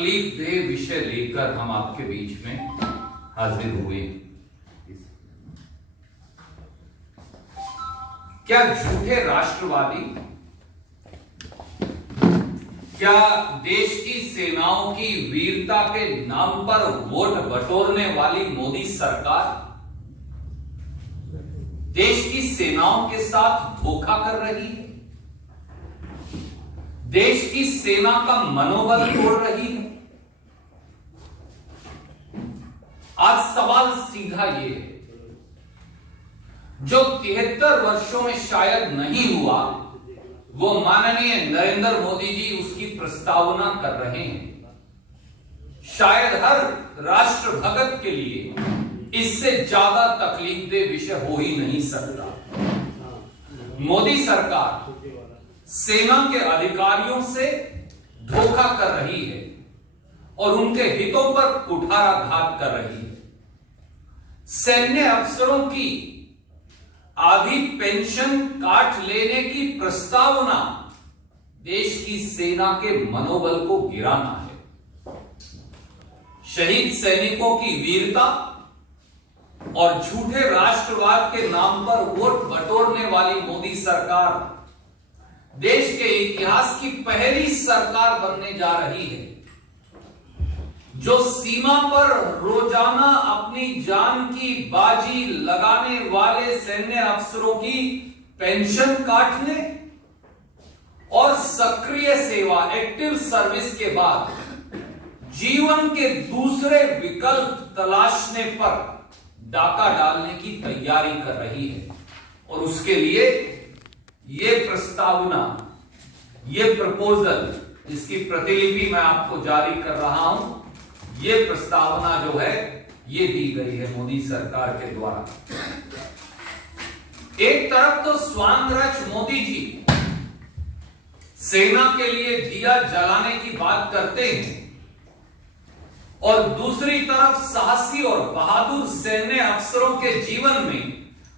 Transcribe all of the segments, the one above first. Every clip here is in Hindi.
तकलीफदेह विषय लेकर हम आपके बीच में हाजिर हुए। क्या झूठे राष्ट्रवादी, क्या देश की सेनाओं की वीरता के नाम पर वोट बटोरने वाली मोदी सरकार देश की सेनाओं के साथ धोखा कर रही है, देश की सेना का मनोबल तोड़ रही है? आज सवाल सीधा ये है, जो 73 वर्षों में शायद नहीं हुआ, वो माननीय नरेंद्र मोदी जी उसकी प्रस्तावना कर रहे हैं। शायद हर राष्ट्र भगत के लिए इससे ज्यादा तकलीफदेह विषय हो ही नहीं सकता। मोदी सरकार सेना के अधिकारियों से धोखा कर रही है और उनके हितों पर कुठाराघात कर रही है। सैन्य अफसरों की आधी पेंशन काट लेने की प्रस्तावना देश की सेना के मनोबल को गिराना है। शहीद सैनिकों की वीरता और झूठे राष्ट्रवाद के नाम पर वोट बटोरने वाली मोदी सरकार देश के इतिहास की पहली सरकार बनने जा रही है, जो सीमा पर रोजाना अपनी जान की बाजी लगाने वाले सैन्य अफसरों की पेंशन काटने और सक्रिय सेवा, एक्टिव सर्विस के बाद जीवन के दूसरे विकल्प तलाशने पर डाका डालने की तैयारी कर रही है। और उसके लिए ये प्रस्तावना, ये प्रपोजल, इसकी प्रतिलिपि मैं आपको जारी कर रहा हूं। ये प्रस्तावना जो है ये दी गई है मोदी सरकार के द्वारा। एक तरफ तो स्वांगरच मोदी जी सेना के लिए दिया जलाने की बात करते हैं और दूसरी तरफ साहसी और बहादुर सैन्य अफसरों के जीवन में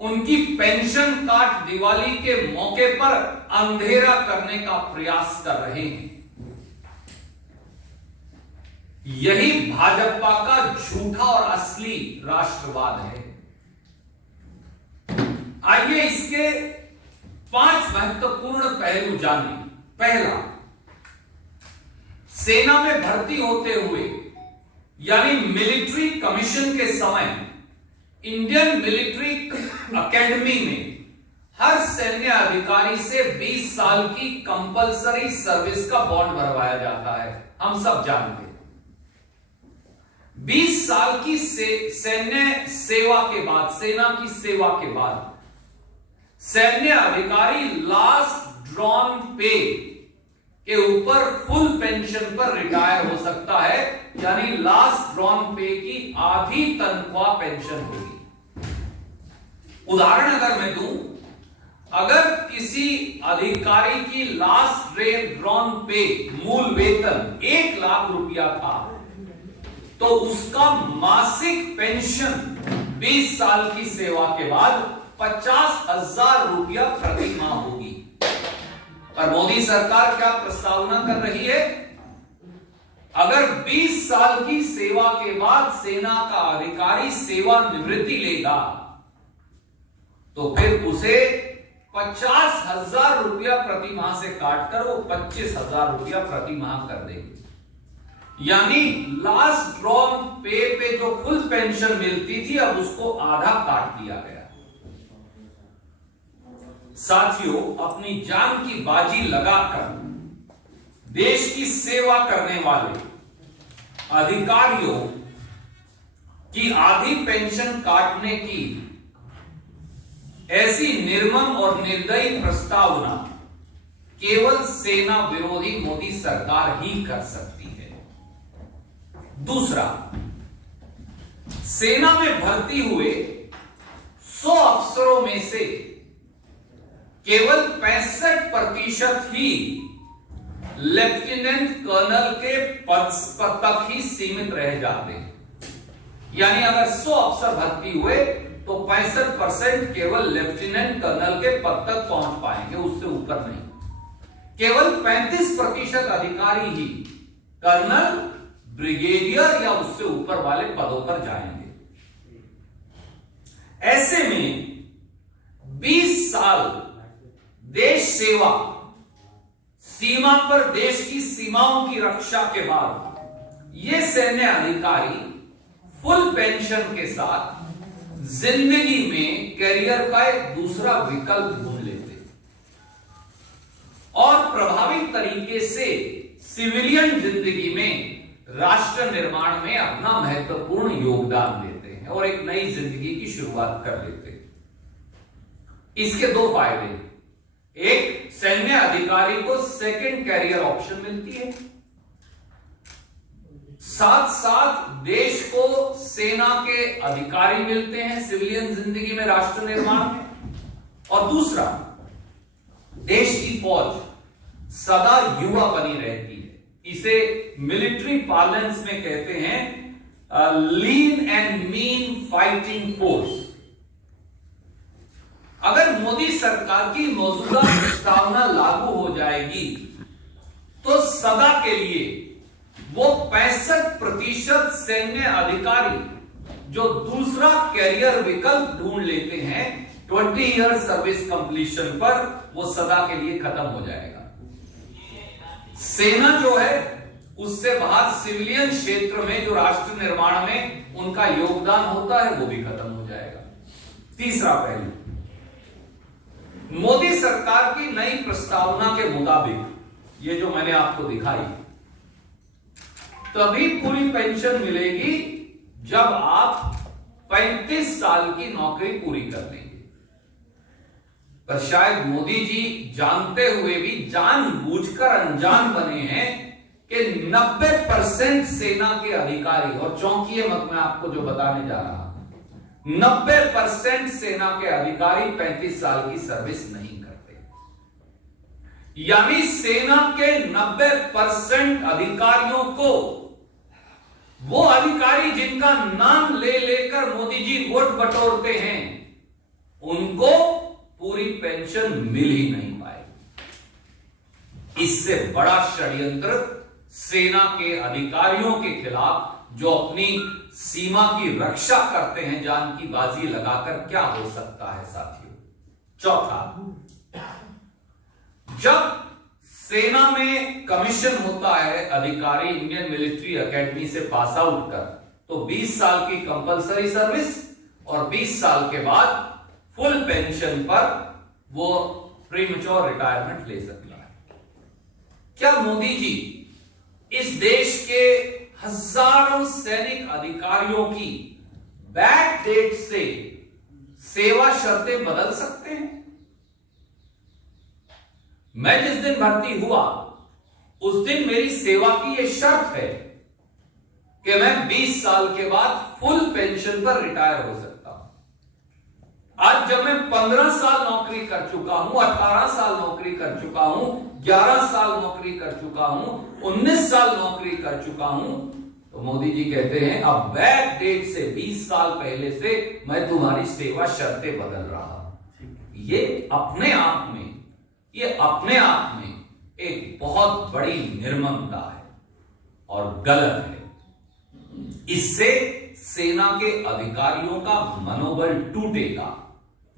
उनकी पेंशन काट दिवाली के मौके पर अंधेरा करने का प्रयास कर रहे हैं। यही भाजपा का झूठा और असली राष्ट्रवाद है। आइए इसके 5 महत्वपूर्ण पहलू जानिए। पहला, सेना में भर्ती होते हुए यानी मिलिट्री कमीशन के समय इंडियन मिलिट्री एकेडमी में हर सैन्य अधिकारी से 20 साल की कंपलसरी सर्विस का बॉन्ड भरवाया जाता है। हम सब जानते हैं 20 साल की सैन्य सेवा के बाद, सेना की सेवा के बाद सैन्य अधिकारी लास्ट ड्रॉन पे के ऊपर फुल पेंशन पर रिटायर हो सकता है, यानी लास्ट ड्रॉन पे की आधी तनख्वाह पेंशन होगी। उदाहरण अगर मैं दूं, अगर किसी अधिकारी की लास्ट ड्रॉन पे मूल वेतन 1 लाख रुपया था, तो उसका मासिक पेंशन 20 साल की सेवा के बाद 50,000 रुपया प्रति माह होगी। पर मोदी सरकार क्या प्रस्तावना कर रही है? अगर 20 साल की सेवा के बाद सेना का अधिकारी सेवानिवृत्ति लेगा, तो फिर उसे 50,000 रुपया प्रति माह से काटकर वो 25,000 रुपया प्रति माह कर देंगे। यानी लास्ट ड्रॉन पे जो फुल पेंशन मिलती थी, अब उसको आधा काट दिया गया। साथियों, अपनी जान की बाजी लगाकर देश की सेवा करने वाले अधिकारियों की आधी पेंशन काटने की ऐसी निर्मम और निर्दयी प्रस्तावना केवल सेना विरोधी मोदी सरकार ही कर सकती है। दूसरा, सेना में भर्ती हुए 100 अफसरों में से केवल 65% ही लेफ्टिनेंट कर्नल के पद तक ही सीमित रह जाते हैं। यानी अगर 100 अफसर भर्ती हुए तो 65% केवल लेफ्टिनेंट कर्नल के पद तक पहुंच पाएंगे, उससे ऊपर नहीं। केवल 35% अधिकारी ही कर्नल ब्रिगेडियर या उससे ऊपर वाले पदों पर जाएंगे। ऐसे में 20 साल देश सेवा, सीमा पर देश की सीमाओं की रक्षा के बाद ये सैन्य अधिकारी फुल पेंशन के साथ जिंदगी में करियर का एक दूसरा विकल्प ढूंढ लेते और प्रभावी तरीके से सिविलियन जिंदगी में राष्ट्र निर्माण में अपना महत्वपूर्ण योगदान देते हैं और एक नई जिंदगी की शुरुआत कर लेते हैं। इसके दो फायदे, एक, सैन्य अधिकारी को सेकंड कैरियर ऑप्शन मिलती है, साथ साथ देश को सेना के अधिकारी मिलते हैं सिविलियन जिंदगी में राष्ट्र निर्माण में, और दूसरा, देश की फौज सदा युवा बनी रहती है। इसे मिलिट्री पार्लेंस में कहते हैं lean and mean fighting force. अगर मोदी सरकार की मौजूदा प्रस्तावना लागू हो जाएगी तो सदा के लिए वो 65% सैन्य अधिकारी जो दूसरा कैरियर विकल्प ढूंढ लेते हैं 20 ईयर सर्विस कंप्लीशन पर, वो सदा के लिए खत्म हो जाएगा। सेना जो है उससे बाहर सिविलियन क्षेत्र में जो राष्ट्र निर्माण में उनका योगदान होता है वो भी खत्म हो जाएगा। तीसरा पहलू, मोदी सरकार की नई प्रस्तावना के मुताबिक ये जो मैंने आपको दिखाई, तभी पूरी पेंशन मिलेगी जब आप 35 साल की नौकरी पूरी कर लेंगे। पर शायद मोदी जी जानते हुए भी जानबूझकर अनजान बने हैं कि 90% सेना के अधिकारी, और चौंकिए मत मैं आपको जो बताने जा रहा हूं, 90% सेना के अधिकारी 35 साल की सर्विस नहीं करते। यानी सेना के 90% अधिकारियों को, वो अधिकारी जिनका नाम ले लेकर मोदी जी वोट बटोरते हैं, उनको पूरी पेंशन मिल ही नहीं पाएगी। इससे बड़ा षड्यंत्र सेना के अधिकारियों के खिलाफ जो अपनी सीमा की रक्षा करते हैं जान की बाजी लगाकर, क्या हो सकता है साथियों। चौथा, जब सेना में कमीशन होता है अधिकारी इंडियन मिलिट्री एकेडमी से पास आउट कर, तो 20 साल की कंपलसरी सर्विस और 20 साल के बाद फुल पेंशन पर वो प्रीमेच्योर रिटायरमेंट ले सकता है। क्या मोदी जी इस देश के हजारों सैनिक अधिकारियों की बैक डेट से सेवा शर्तें बदल सकते हैं? मैं जिस दिन भर्ती हुआ उस दिन मेरी सेवा की यह शर्त है कि मैं 20 साल के बाद फुल पेंशन पर रिटायर हो सकता हूं। आज जब मैं 15 साल नौकरी कर चुका हूं, 18 साल नौकरी कर चुका हूं, 11 साल नौकरी कर चुका हूं, 19 साल नौकरी कर चुका हूं, तो मोदी जी कहते हैं अब बैक डेट से 20 साल पहले से मैं तुम्हारी सेवा शर्तें बदल रहा हूं। ये अपने आप में एक बहुत बड़ी निर्ममता है और गलत है। इससे सेना के अधिकारियों का मनोबल टूटेगा।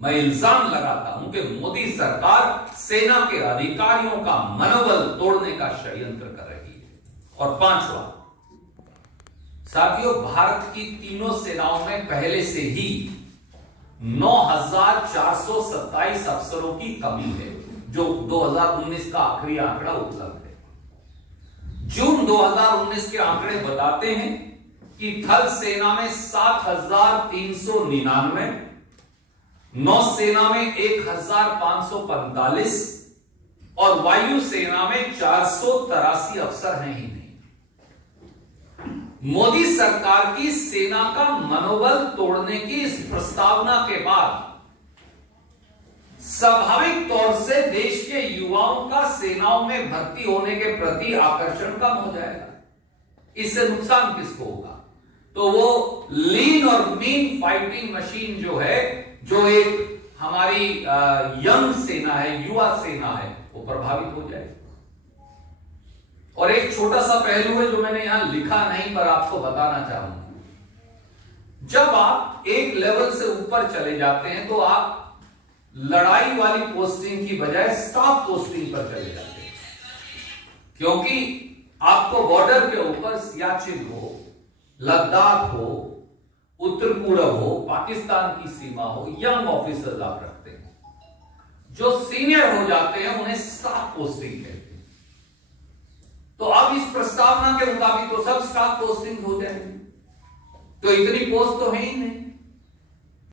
मैं इल्जाम लगाता हूं कि मोदी सरकार सेना के अधिकारियों का मनोबल तोड़ने का षड्यंत्र कर रही है। और पांचवा, साथियों, भारत की तीनों सेनाओं में पहले से ही 9,427 अफसरों की कमी है, जो 2019 का आखिरी आंकड़ा उपलब्ध है। जून 2019 के आंकड़े बताते हैं कि थल सेना में 7,399, नौसेना में 1,545 और वायु सेना में 483 अफसर हैं ही नहीं। मोदी सरकार की सेना का मनोबल तोड़ने की इस प्रस्तावना के बाद स्वाभाविक तौर से देश के युवाओं का सेनाओं में भर्ती होने के प्रति आकर्षण कम हो जाएगा। इससे नुकसान किसको होगा? तो वो लीन और मीन फाइटिंग मशीन जो है, जो एक हमारी यंग सेना है, युवा सेना है, वो प्रभावित हो जाएगी। और एक छोटा सा पहलू है जो मैंने यहां लिखा नहीं पर आपको बताना चाहूंगा। जब आप एक लेवल से ऊपर चले जाते हैं तो आप लड़ाई वाली पोस्टिंग की बजाय स्टाफ पोस्टिंग पर चले जाते हैं, क्योंकि आपको बॉर्डर के ऊपर सियाचिन हो, लद्दाख हो, उत्तर पूर्व हो, पाकिस्तान की सीमा हो, यंग ऑफिसर्स आप रखते हैं। जो सीनियर हो जाते हैं उन्हें स्टाफ पोस्टिंग कहते हैं। तो अब इस प्रस्तावना के मुताबिक तो सब स्टाफ पोस्टिंग हो जाएंगे, तो इतनी पोस्ट तो है ही नहीं।